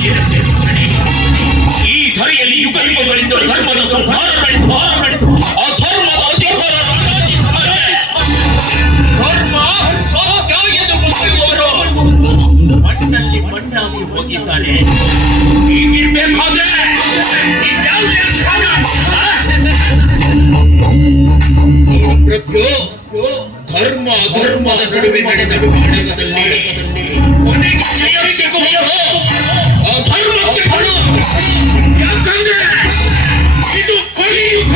ಈ ಧರೆಯಲ್ಲಿ ಯುಗ ಯುಗಗಳಿಂದ ಧರ್ಮದ ಸಂಹಾರ ನಡೆದು ಅಧರ್ಮದ ಅಧಿಕಾರ ಧರ್ಮ ಸತ್ಯ ಎಂದು ಗೊತ್ತಿರುವವರು ಮಣ್ಣಲ್ಲಿ ಮಣ್ಣಾಗಿ ಹೋಗಿದ್ದಾನೆ. ಹೀಗಿರ್ಬೇಕಾದ್ರೆ ಧರ್ಮ ಅಧರ್ಮದ ನಡುವೆ ನಡೆದ ನಾಟಕದಲ್ಲಿ ಕೊನೆಗೆ ಜಯ ಸಿಗುವುದು ಅಧರ್ಮಕ್ಕೆ ಬರು. ಯಾಕಂದ್ರೆ ಇದು ಕಲಿಯುಗ.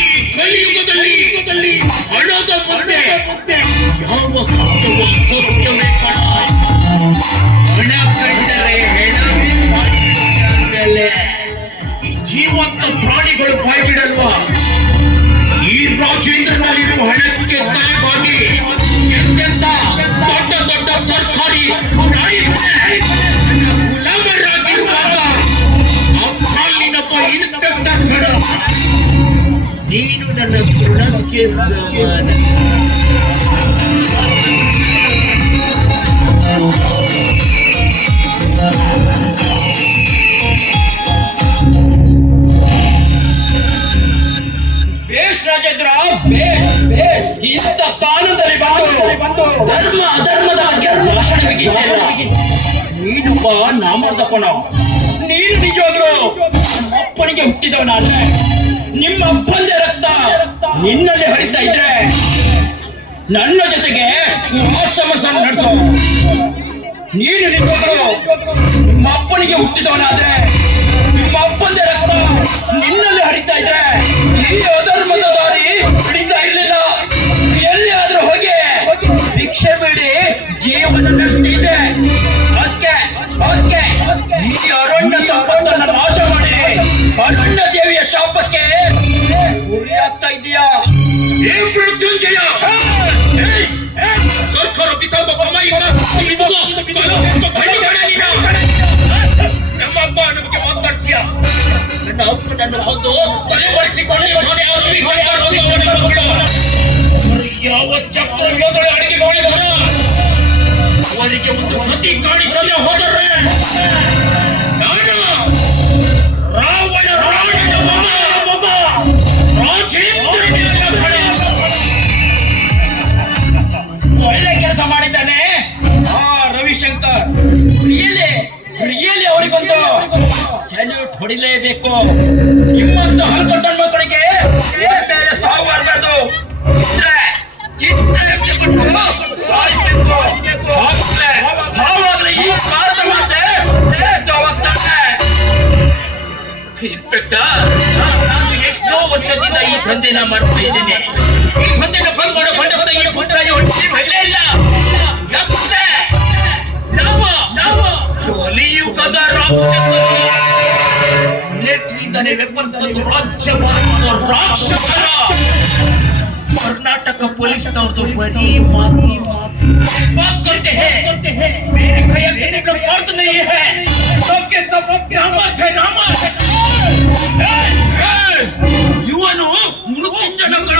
ಈ ಕಲಿಯುಗದಲ್ಲಿ ಹಣದ ಮುಂದೆ ಯಾವ ಸತ್ಯವೋ ಸತ್ಯವೇ ಕಣ. ಹಣ ಕಂಡರೆ ಹೆಣವೇ ಮಾಡಿದರೆ ಈ ಜೀವಂತ ಪ್ರಾಣಿಗಳು ಬಾಯ್ಬಿಡಲ್ವಾ? ಈ ರಾಜೇಂದ್ರನಲ್ಲಿರುವ ಹಣಕ್ಕೆ ತಲೆಬಾಗಿ ಎಂತೆಂತ ದೊಡ್ಡ ದೊಡ್ಡ ಸರ್ಕಾರಿ ಗುಲಾಮರಾಗಿರುವಾಗ ಅಲ್ಲಿನೊಬ್ಬ ಇನ್ಸ್ಪೆಕ್ಟರ್ ಕಡ ನೀನು ನನ್ನ ಗುಣಕ್ಕೆ ಸಮಾನ. ರಾಜೇಂದ್ರ ಇಂಥ ಕಾಲದಲ್ಲಿ ಬಂದು ಧರ್ಮ ಅಧರ್ಮದ ಬಗ್ಗೆ ಭಾಷಣ ನೀನೊಬ್ಬ ನಾಮರ್ದಪ್ಪಣ. ನೀನು ನಿಜವಾಗ್ಲು ಅಪ್ಪನಿಗೆ ಹುಟ್ಟಿದವನಾದ್ರೆ ನಿಮ್ಮ ಅಪ್ಪಂದೇ ರಕ್ತ ನಿನ್ನಲ್ಲಿ ಹರಿತಾ ಇದ್ರೆ ನನ್ನ ಜೊತೆಗೆ ಸಮಸ್ಯೆ ನಡೆಸೋ. ನೀನು ನಿಜವಾಗ್ಲು ನಿಮ್ಮ ಅಪ್ಪನಿಗೆ ಹುಟ್ಟಿದವನಾದ್ರೆ ನಿಮ್ಮ ಅಪ್ಪಂದೇ ರಕ್ತ ನಿನ್ನಲ್ಲಿ ಹರಿತಾ ಇದ್ರೆ ಈ ಅಧರ್ಮದ ದಾರಿ ಹಿಡಿತಾ ಇರಲಿಲ್ಲ. ಎಲ್ಲಿ ಆದ್ರೂ ಹೋಗಿ ಭಿಕ್ಷೆ ಬಿಡಿ ಜೀವನ ನಡೆಸ್ತಿದೆ. ಅದಕ್ಕೆ ಈ ಅರಣ್ಯ ಸಂಪತ್ತನ್ನು ನಾಶ ಮಾಡಿ ಅರಣ್ಯ ದೇವಿಯ ಶಾಪಕ್ಕೆ ಗುರಿಯಾಗ್ತಾ ಇದೆಯಾ? ಮೃತ್ಯುಂಜಯ ಸರ್ಕಾರ ನಮ್ಮಪ್ಪ ನಮಗೆ ಮಾತಾಡ್ತೀಯ. ನನ್ನ ಹಕ್ಕನ್ನು ಹೊಂದು ತಲೆಮರೆಸಿಕೊಂಡು ಯಾವ ಚಕ್ರವ್ಯೂಹಗಳು ಅಡಿಗೆ ಮಾಡಿದಾರ ಅವರಿಗೆ ಒಂದು ಪ್ರತಿ ಕಾಣಿಸಲು ಹೋದರೆ ನಾನು ರಾವಣ ರಾವಣನ ಮಗ ರಾಜೇಂದ್ರನಿಲ್ಲ. ಒಳ್ಳೆ ಕೆಲಸ ಮಾಡಿದ್ದಾನೆ ಆ ರವಿಶಂಕರ್. ರಿಯಲಿ ಅವರಿಗೊಂದು ಸಲ್ಯೂಟ್ ಹೊಡಿಲೇಬೇಕು. ನಿಮ್ಮಂತ ಹಲ್ಕಟ್ಟ ಮಕ್ಕಳಿಗೆ ಬೇರೆ ಸಾವು ಬರಬಾರ್ದು. ಇನ್ಸ್ಪೆಕ್ಟರ್, ನಾನು ಎಷ್ಟೋ ವರ್ಷದಿಂದ ಈ ದಂಧೆನ ಮಾಡ್ತಾ ಇದ್ದೇನೆ. ಈ ದಂಧೆನ ಬಂದ್ ಮಾಡೋ ಬಂಡವಾದ ಈ ಪುಟ್ರಾಗಿ ಹೊಟ್ಟೆ ಬೆಲೆ ಇಲ್ಲ. ಯಾಕಂದ್ರೆ ನಾವು ಕಲಿಯುಗದ ರಾಕ್ಷಸರು. ಮಿಲಿಟರಿಯಿಂದಲೇ ಬೆಂಬಲಿಸಿದ್ದು ರಾಜ್ಯ ಮಾಡುವ ರಾಕ್ಷಸರ. कर्नाटक पुलिस बड़ी बात करते हैं, मेरे भैया तेरे को फर्क नहीं है. सबके सब नामर्थ है, नामर्थ. ಇವನು ಮೃತ್ಯುಂಜಯಗಳ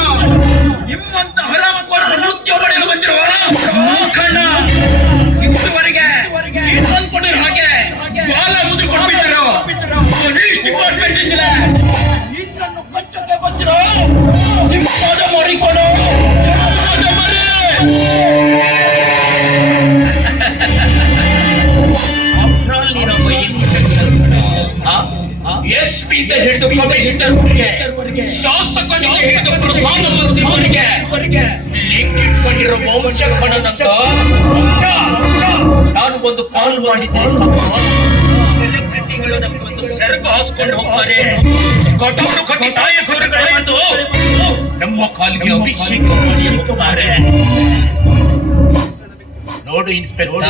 ನಿಮ್ಮಂತ ಹರಾಮಕೋರರ ನೃತ್ಯ ಪಡೆಯ ಬಂದಿರುವ ಕಣ್ಣ ಇದುವರೆಗೆ ಅನ್ಕೊಂಡಿರೋ ಹಾಗೆ ಬಾಲ ಮುದ್ದುಕೊಂಡು ಬಿಟ್ಟಿರೋ ಪೊಲೀಸ್ ಡಿಪಾರ್ಟ್ಮೆಂಟ್ ಇಂದಿಲ್ಲ ಇನ್ನನ್ನು ಕಚ್ಚಕ್ಕೆ ಬಂದಿರೋ ಚಿಕ್ಕದ ಮರಿಕೊಡು ಅಪ್ರಾಲ್ ನೀನೊಬ್ಬ SP ಹಿಡಿದು ಕಮಿಷನರ್ವರೆಗೆ ಶಾಸಕನಿಗೆ ಹಿಡಿದು ಪ್ರಧಾನಮಂತ್ರಿವರೆಗೆ ಲಿಂಕಿಟ್ಕೊಂಡಿರೋ ವಂಶಕಣನಂತ ನಾನು ಒಂದು ಕಾಲ್ ಮಾಡಿದ್ರೆ ಸೆಲೆಬ್ರಿಟಿಗಳು ನಮಗೊಂದು ಸೆರಗು ಹಾಸ್ಕೊಂಡು ಹೋಗ್ತಾರೆ. ಕಟೌರು ಕಟ್ಟಿ ನಾಯಕರುಗಳೇ ಬಂದು ನಮ್ಮ ಕಾಲಿಗೆ ಅಭಿಷೇಕ ಮಾಡಿ ಹೋಗ್ತಾರೆ. ನೋಡು ಇನ್ಸ್ಪೆಕ್ಟರ್,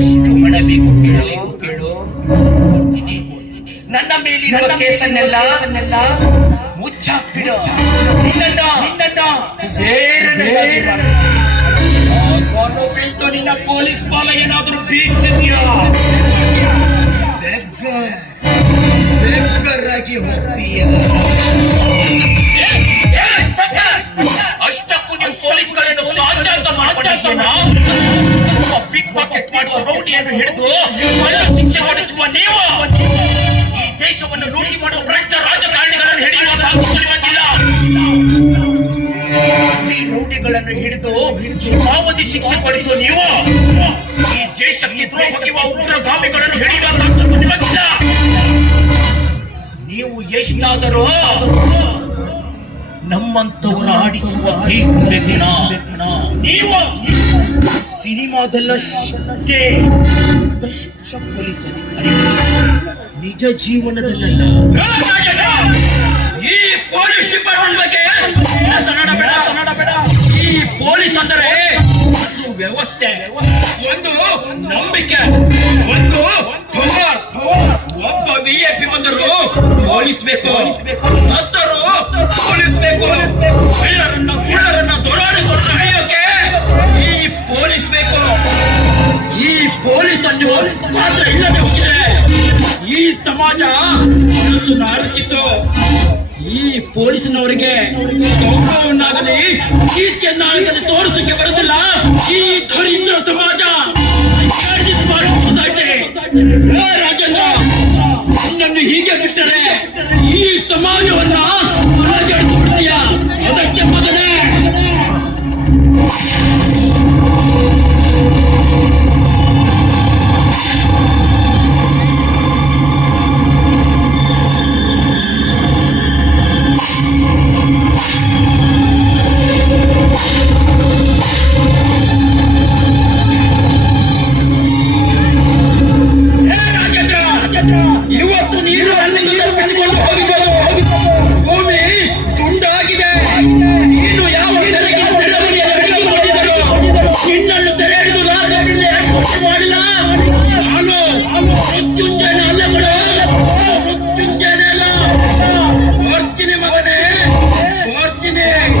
ಎಷ್ಟು ಹಣ ಬೇಕು ಕೇಳು. ನನ್ನ ಮೇಲಿರುವ ಕೇಸನ್ನೆಲ್ಲ ಮುಚ್ಚಾಕ್ಬಿಡು. ನಿನ್ನ ಪೊಲೀಸ್ ಬಾಲ ಏನಾದ್ರೂ ಬೀಚಿದ್ಯಾ ಬೆಕ್ಕರಾಗಿ ಹೋಗ್ತೀಯ. ಅಷ್ಟಕ್ಕೂ ನೀವು ಪೊಲೀಸ್ಗಳನ್ನು ಸಾಧ್ಯ ಅಂತ ಮಾಡ್ಕೊಂಡಿದ್ದೀನ. ಪಿಕ್ ಪಾಕೆಟ್ ಮಾಡುವ ರೌಡಿಯನ್ನು ಹಿಡಿದು ಕಳ್ಳ ಶಿಕ್ಷೆ ಕೊಡಿಸುವ ನೀವು ಈ ದೇಶವನ್ನು ಲೂಟಿ ಮಾಡುವ ಭ್ರಷ್ಟ ರಾಜಕಾರಣಿಗಳನ್ನು ಹಿಡಿಯುವ ತಾಕತ್ತಿಲ್ಲ. ಈ ರೌಡಿಗಳನ್ನು ಹಿಡಿದು ಜೀವಾವಧಿ ಶಿಕ್ಷೆ ಕೊಡಿಸುವ ನೀವು ಈ ದೇಶಕ್ಕೆ ದ್ರೋಹ ಬಗೆಯುವ ಉಗ್ರಗಾಮಿಗಳನ್ನು ಹಿಡಿಯುವ ತಾಕತ್ತು ನಿಮಗಿಲ್ಲ. ನೀವು ಎಷ್ಟಾದರೂ ನಮ್ಮಂತವರ ಆಡಿಸುವ ಕೈಗುಂಬೆ ದಿನ. ನೀವು ಸಿನಿಮಾದಲ್ಲಷ್ಟೇ ದಕ್ಷ ಪೊಲೀಸ್ ಅಧಿಕಾರಿ, ನಿಜ ಜೀವನದಲ್ಲ. ಈ ಪೊಲೀಸ್ ಡಿಪಾರ್ಟ್ಮೆಂಟ್ ಬಗ್ಗೆ ಮಾತನಾಡಬೇಡ. ಈ ಪೊಲೀಸ್ ಅಂದರೆ ಒಂದು ವ್ಯವಸ್ಥೆ, ಒಂದು ನಂಬಿಕೆ, ಒಂದು ಪವರ್. ಒಬ್ಬ ವಿಐಪಿ ಬಂದರು ಪೊಲೀಸ್ ಬೇಕು, ಸತ್ತರು ಪೊಲೀಸ್ ಬೇಕು, ಸುಳ್ಳರನ್ನ ದೊರಾಡಿಕೊಂಡು ಹಿಡಿಯೋಕೆ ಈ ಪೊಲೀಸ್ ಬೇಕು. ಈ ಪೊಲೀಸ್ ಅನ್ನು ಮಾತ್ರ ಇಲ್ಲದೆ ಹೋಗಿದೆ ಈ ಸಮಾಜ ಮನಸ್ಸನ್ನು ಅರಚಿತು. ಈ ಪೊಲೀಸ್ನವರಿಗೆ ಗೌರವವನ್ನಾಗಲಿ ಕೀರ್ತಿಯನ್ನಾಗಲಿ ತೋರಿಸಕ್ಕೆ ಬರುತ್ತಿಲ್ಲ ಈ ದರಿದ್ರ ಸಮಾಜ. ರಾಜೇಂದ್ರ, ನನ್ನನ್ನು ಹೀಗೆ ಬಿಟ್ಟರೆ ಈ ಸಮಾಜವನ್ನ ಹೊರಗೆಡಿಸಿಬಿಡ್ತೀಯ. ಅದಕ್ಕೆ ಮಗನೇ ಇವತ್ತು ನೀನು ನನ್ನಿಂದ ತಪ್ಪಿಸಿಕೊಂಡು ಹೋಗಿಬೋದು. ಭೂಮಿ ತುಂಡಾಗಿದೆ. ನೀನು ಯಾವ ನಿನ್ನನ್ನು ತೆರೆ ಹಿಡಿದು ಮಾಡಿಲ್ಲ. ನಾನು ಮೃತ್ಯುಂಜಯ